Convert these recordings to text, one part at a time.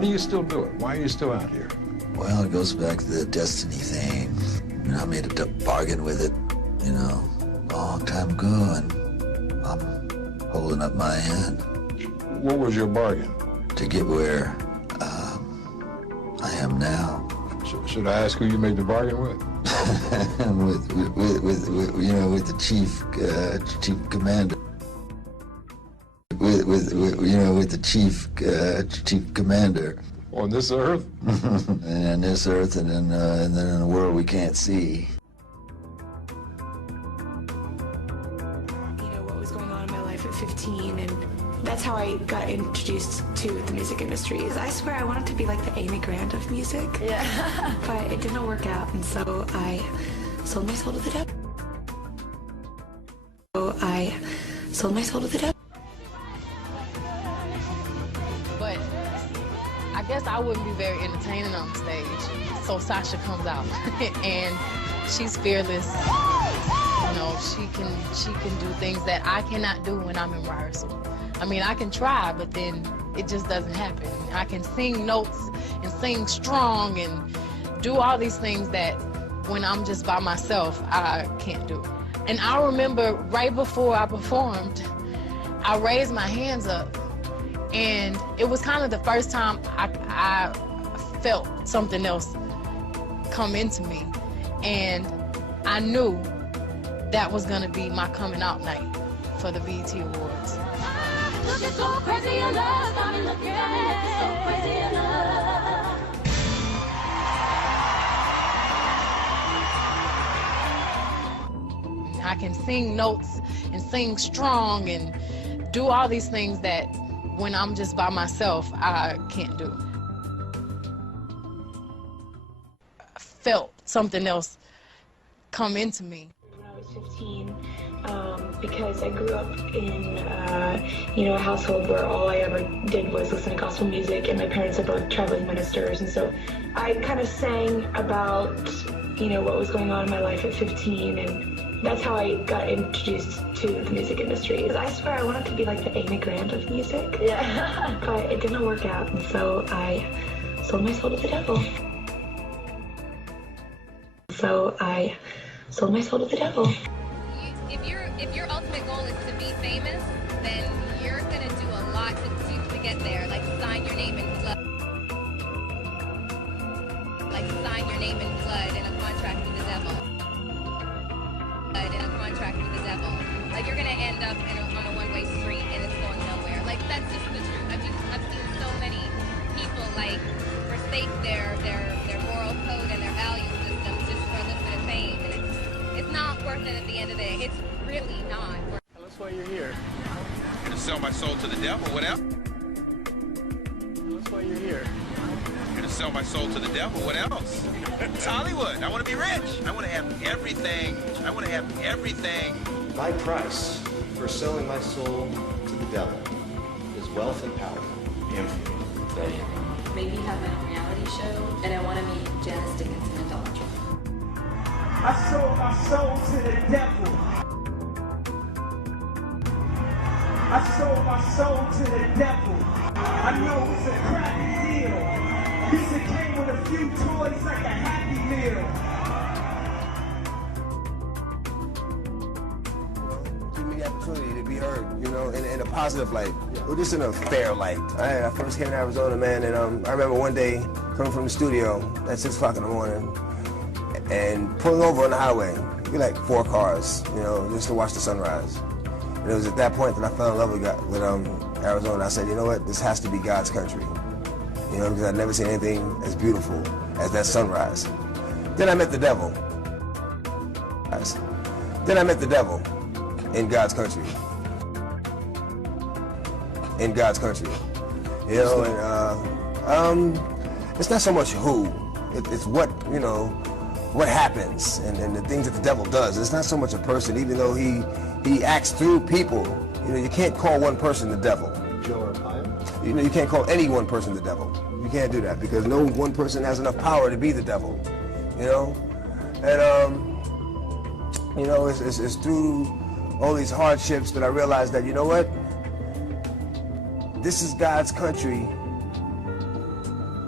Why do you still do it? Why are you still out here? Well, it goes back to the destiny thing. You know, I made a bargain with it, you know, a long time ago, and I'm holding up my end. What was your bargain? To get where I am now. Should I ask who you made the bargain with? with the chief commander. With the chief commander. On this earth? And on this earth, and then in a world we can't see. You know, what was going on in my life at 15, and that's how I got introduced to the music industry. I swear I wanted to be like the Amy Grant of music. Yeah. But it didn't work out, and so I sold my soul to the devil. But I guess I wouldn't be very entertaining on stage. So Sasha comes out and she's fearless. You know, she can do things that I cannot do when I'm in rehearsal. I mean, I can try, but then it just doesn't happen. I can sing notes and sing strong and do all these things that when I'm just by myself, I can't do. And I remember right before I performed, I raised my hands up, and it was kind of the first time I felt something else come into me. And I knew that was gonna be my coming out night for the BET Awards. Looking so crazy in love, got me looking so crazy in love. I can sing notes and sing strong and do all these things that when I'm just by myself, I can't do. I felt something else come into me. When I was 15, because I grew up in, a household where all I ever did was listen to gospel music, and my parents are both traveling ministers, and so I kind of sang about, what was going on in my life at 15, and that's how I got introduced to the music industry. I swear I wanted to be like the Amy Grant of music. Yeah. But it didn't work out, and so I sold my soul to the devil. If your ultimate goal is to be famous, then you're gonna do a lot to get there. Like sign your name in blood. In a contract with the devil. Like you're gonna end up on a one-way street and it's going nowhere. Like that's just the truth. I've seen so many people like forsake their moral code and their value system just for a little bit of fame, and it's not worth it at the end of the day. It's really not. That's why you're here. I'm gonna sell my soul to the devil. What else? That's why you're here. I'm gonna sell my soul to the devil. What else? It's Hollywood. I want to be rich. I want to have everything. My price for selling my soul to the devil is wealth and power. Infamy. Maybe have my own reality show, and I want to meet Janice Dickinson and Donald Trump. I sold my soul to the devil. I sold my soul to the devil. I know it's a crappy deal. This it came with a few toys like a Happy Meal. Give me the opportunity to be heard, in a positive light, or just in a fair light. I first came to Arizona, man, and I remember one day coming from the studio at 6 o'clock in the morning and pulling over on the highway. We like 4 cars, just to watch the sunrise. And it was at that point that I fell in love with Arizona. I said, you know what, this has to be God's country. Because I'd never seen anything as beautiful as that sunrise. Then I met the devil. In God's country. And it's not so much who, it's what happens and the things that the devil does. It's not so much a person, even though he acts through people. You can't call one person the devil. You can't call any one person the devil. You can't do that because no one person has enough power to be the devil. And it's through all these hardships that I realized that, this is God's country,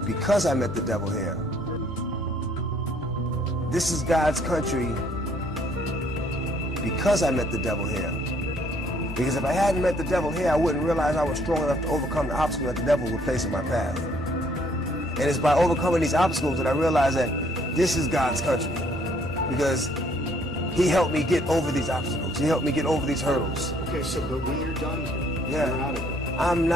because I met the devil here. This is God's country because I met the devil here. Because if I hadn't met the devil here, I wouldn't realize I was strong enough to overcome the obstacle that the devil would place in my path. And it's by overcoming these obstacles that I realized that this is God's country. Because he helped me get over these obstacles. He helped me get over these hurdles. Okay, so but when you're done here, you're out of it. I'm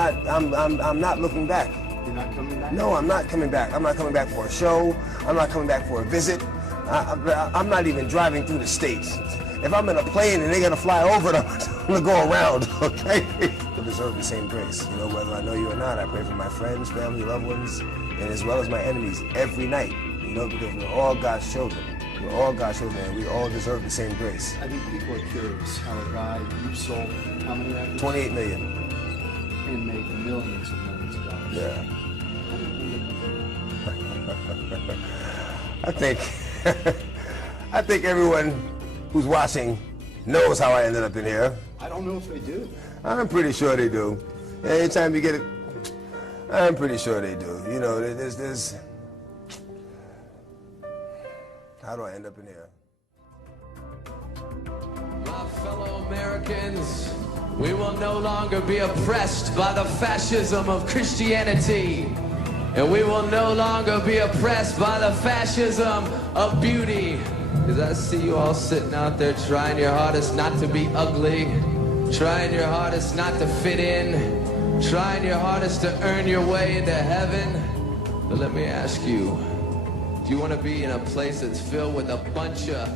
not looking back. You're not coming back? No, I'm not coming back. I'm not coming back for a show. I'm not coming back for a visit. I'm not even driving through the states. If I'm in a plane and they're gonna fly over them, I'm gonna go around, okay? I deserve the same grace. You know, whether I know you or not, I pray for my friends, family, loved ones, and as well as my enemies every night. You know, because we're all God's children. We're all God's children, and we all deserve the same grace. I think people are curious how a guy, you've sold how many records? 28 million. And made millions of dollars. Yeah. I think everyone who's watching knows how I ended up in here. I don't know if they do. I'm pretty sure they do. Anytime you get it, I'm pretty sure they do. You know, there's how do I end up in here? My fellow Americans, we will no longer be oppressed by the fascism of Christianity. And we will no longer be oppressed by the fascism of beauty. Because I see you all sitting out there trying your hardest not to be ugly, trying your hardest not to fit in, trying your hardest to earn your way into heaven. But let me ask you, do you want to be in a place that's filled with a bunch of